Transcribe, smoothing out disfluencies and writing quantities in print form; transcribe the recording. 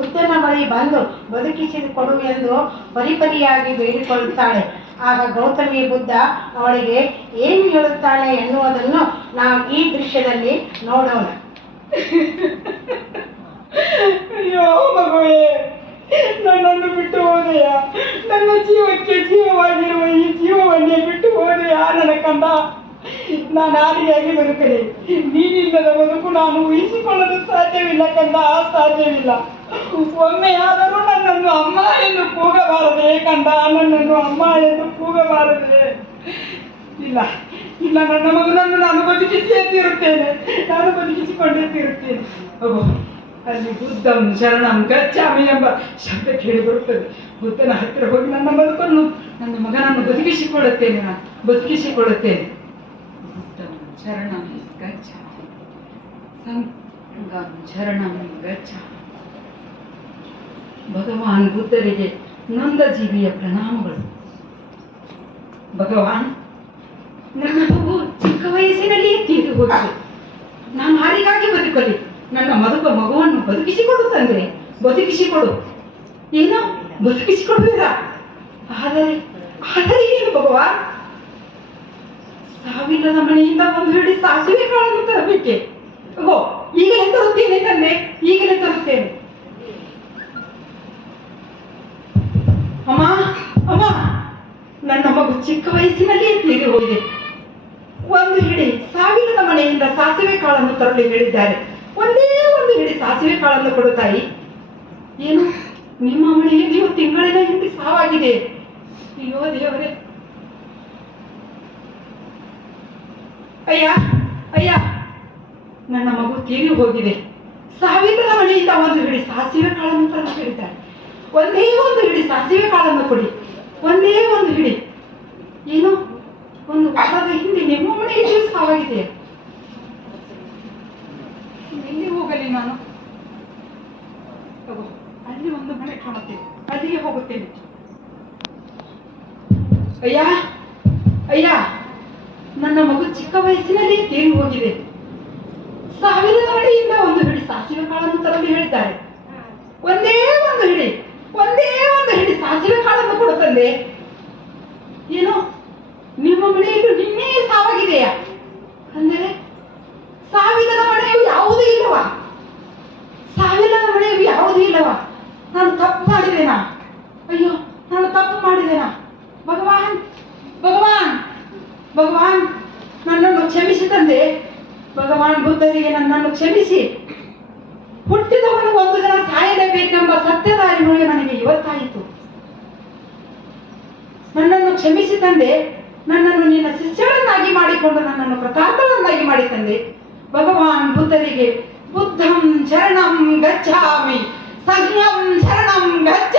ಬುದ್ಧನ ಬಳಿ ಬಂದು ಬದುಕಿಸಿಕೊಡು ಎಂದು ಪರಿಪರಿಯಾಗಿ ಬೇಡಿಕೊಳ್ಳುತ್ತಾಳೆ. ಆಗ ಗೌತಮಿ ಬುದ್ಧ ಅವಳಿಗೆ ಏನು ಹೇಳುತ್ತಾಳೆ ಎನ್ನುವುದನ್ನು ನಾವು ಈ ದೃಶ್ಯದಲ್ಲಿ ನೋಡೋಣ. ಅಯ್ಯೋ ಮಗುವೇ, ನನ್ನನ್ನು ಬಿಟ್ಟು ಹೋದೆಯ? ನನ್ನ ಜೀವಕ್ಕೆ ಜೀವವಾಗಿರುವ ಈ ಜೀವವನ್ನೇ ಬಿಟ್ಟು ಹೋದೆಯ ನನ್ನ ಕಂದ? ನಾನು ಆದಿಯಾಗಿ ಬದುಕಲಿ, ನೀನಿಲ್ಲದ ಬದುಕು ನಾನು ಊಹಿಸಿಕೊಳ್ಳಲು ಸಾಧ್ಯವಿಲ್ಲ ಕಂದ, ಸಾಧ್ಯವಿಲ್ಲ. ಒಮ್ಮೆಯಾದರೂ ನನ್ನನ್ನು ಅಮ್ಮ ಎಂದು ಕೂಗಬಾರದೆ ಕಂದ, ನನ್ನನ್ನು ಅಮ್ಮ ಎಂದು ಕೂಗಬಾರದೆ. ಇಲ್ಲ ಇಲ್ಲ, ನನ್ನ ಮಗನನ್ನು ನಾನು ಬದುಕಿಸಿಯೇ ತೀರುತ್ತೇನೆ, ನಾನು ಬದುಕಿಸಿಕೊಂಡೇ ತೀರುತ್ತೇನೆ. ಓಹೋ, ಅಲ್ಲಿ ಬುದ್ಧಂ ಶರಣಂ ಗಚ್ಚಾಮಿ ಎಂಬ ಶಬ್ದ ಕೇಳಿ ಬರುತ್ತದೆ. ಬುದ್ಧನ ಹತ್ತಿರ ಹೋಗಿ ನನ್ನ ಬದುಕನ್ನು, ನನ್ನ ಮಗನನ್ನು ಬದುಕಿಸಿಕೊಳ್ಳುತ್ತೇನೆ, ನಾನು ಬದುಕಿಸಿಕೊಳ್ಳುತ್ತೇನೆ. ಬುದ್ಧಂ ಶರಣಂ ಗಚ್ಚಾಮಿ, ಸಂಘಂ ಶರಣಂ ಗಚ್ಚಾಮಿ. ಭಗವಾನ್ ಬುದ್ಧರಿಗೆ ನೊಂದ ಜೀವಿಯ ಪ್ರಣಾಮಗಳು. ಭಗವಾನ್, ನನ್ನ ಮಗು ಚಿಕ್ಕ ವಯಸ್ಸಿನಲ್ಲಿಯೇ ತೀರಿ ಹೋಗಿದೆ. ನಾನು ಯಾರಿಗಾಗಿ ಬದುಕಲಿ? ನನ್ನ ಮಗುವನ್ನು ಬದುಕಿಸಿಕೊಡು ತಂದೆ, ಬದುಕಿಸಿಕೊಡು. ಏನೋ ಬದುಕಿಸಿಕೊಡುವಿರಾ? ಆದರೆ ಆದರೆ ಏನು ಭಗವಾನ್? ಸಾವಿಲ್ಲದ ಮನೆಯಿಂದ ಒಂದು ಹಿಡಿ ಸಾಸಿವೆ ಕಾಳನ್ನು ತರಬೇಕೆ? ಓ, ಈಗಲೇ ತರುತ್ತೇನೆ ತಂದೆ, ಈಗಲೇ ತರುತ್ತೇನೆ. ಅಮ್ಮ ಅಮ್ಮ, ನನ್ನ ಮಗು ಚಿಕ್ಕ ವಯಸ್ಸಿನಲ್ಲಿಯೇ ತೀರಿ ಹೋಗಿದೆ. ಒಂದು ಹಿಡಿ ಸಾವಿರದ ಮನೆಯಿಂದ ಸಾಸಿವೆ ಕಾಳನ್ನು ತರಲು ಹೇಳಿದ್ದಾರೆ. ಒಂದೇ ಒಂದು ಹಿಡಿ ಸಾಸಿವೆ ಕಾಳನ್ನು ಕೊಡು ತಾಯಿ. ಏನು, ನಿಮ್ಮ ಮನೆಯಲ್ಲಿಯೂ ತಿಂಗಳಿನ ಹಿಂದೆ ಸಾವಾಗಿದೆ? ಅಯ್ಯೋ ದೇವರೇ! ಅಯ್ಯ ಅಯ್ಯ, ನನ್ನ ಮಗು ತೀರಿ ಹೋಗಿದೆ. ಸಾವಿರದ ಮನೆಯಿಂದ ಒಂದು ಹಿಡಿ ಸಾಸಿವೆ ಕಾಳನ್ನು ತರಲು ಹೇಳಿದ್ದಾರೆ. ಒಂದೇ ಒಂದು ಹಿಡಿ ಸಾಸಿವೆ ಕಾಳನ್ನು ಕೊಡಿ, ಒಂದೇ ಒಂದು ಹಿಡಿ. ಏನು, ಒಂದು ವಾರದ ಹಿಂದೆ ನಿಮ್ಮ ಮನೆಯಲ್ಲಿಯೂ ಸಾವಾಗಿದೆ. ಎಲ್ಲಿ ಹೋಗಲಿ ನಾನು? ಅಲ್ಲಿ ಒಂದು ಮನೆ ಕಾಣುತ್ತೇನೆ, ಅಲ್ಲಿಗೆ ಹೋಗುತ್ತೇನೆ. ಅಯ್ಯ ಅಯ್ಯ, ನನ್ನ ಮಗು ಚಿಕ್ಕ ವಯಸ್ಸಿನಲ್ಲಿ ತೀರಿ ಹೋಗಿದೆ. ಸಾವಿರದ ಮನೆಯಿಂದ ಒಂದು ಹಿಡಿ ಸಾಸಿವೆ ಕಾಳನ್ನು ತರಲು ಹೇಳಿದ್ದಾರೆ. ಒಂದೇ ಒಂದು ಹಿಡಿ, ಒಂದೇ ಒಂದು ಹಿಡಿ ಸಾಸಿವೆ ಕಾಳನ್ನು ಕೊಡುತ್ತಂದೆ. ಏನು, ನಿಮ್ಮ ಮನೆಯಲ್ಲೂ ನಿನ್ನೆ ಸಾವಾಗಿದೆಯಾ? ಅಂದರೆ ಸಾವಿರದ ಮನೆಯು ಯಾವುದೂ ಇಲ್ಲವಾ? ಸಾವಿರದ ಮನೆಯು ಯಾವುದೂ ಇಲ್ಲವಾ? ನಾನು ತಪ್ಪು ಮಾಡಿದೆನಾ? ಅಯ್ಯೋ, ನಾನು ತಪ್ಪು ಮಾಡಿದೆನಾ? ಭಗವಾನ್ ಭಗವಾನ್ ಭಗವಾನ್, ನನ್ನನ್ನು ಕ್ಷಮಿಸಿ ತಂದೆ. ಭಗವಾನ್ ಬುದ್ಧರಿಗೆ ನನ್ನನ್ನು ಕ್ಷಮಿಸಿ. ಹುಟ್ಟಿದವನು ಒಂದು ದಿನ ಸಾಯಲೇಬೇಕೆಂಬ ಸತ್ಯದ ಅರಿವು ನನಗೆ ಇವತ್ತಾಯಿತು. ನನ್ನನ್ನು ಕ್ಷಮಿಸಿ ತಂದೆ. ನನ್ನನ್ನು ನಿನ್ನ ಶಿಷ್ಯಳನ್ನಾಗಿ ಮಾಡಿಕೊಂಡು ನನ್ನನ್ನು ಪ್ರತಾಪವನ್ನಾಗಿ ಮಾಡಿ ತಂದೆ. ಭಗವಾನ್ ಬುದ್ಧರಿಗೆ ಬುದ್ಧಂ ಶರಣಂ ಗಚ್ಚಾಮಿ, ಸಂಘಂ ಶರಣಂ ಗಚ್ಚಾಮಿ.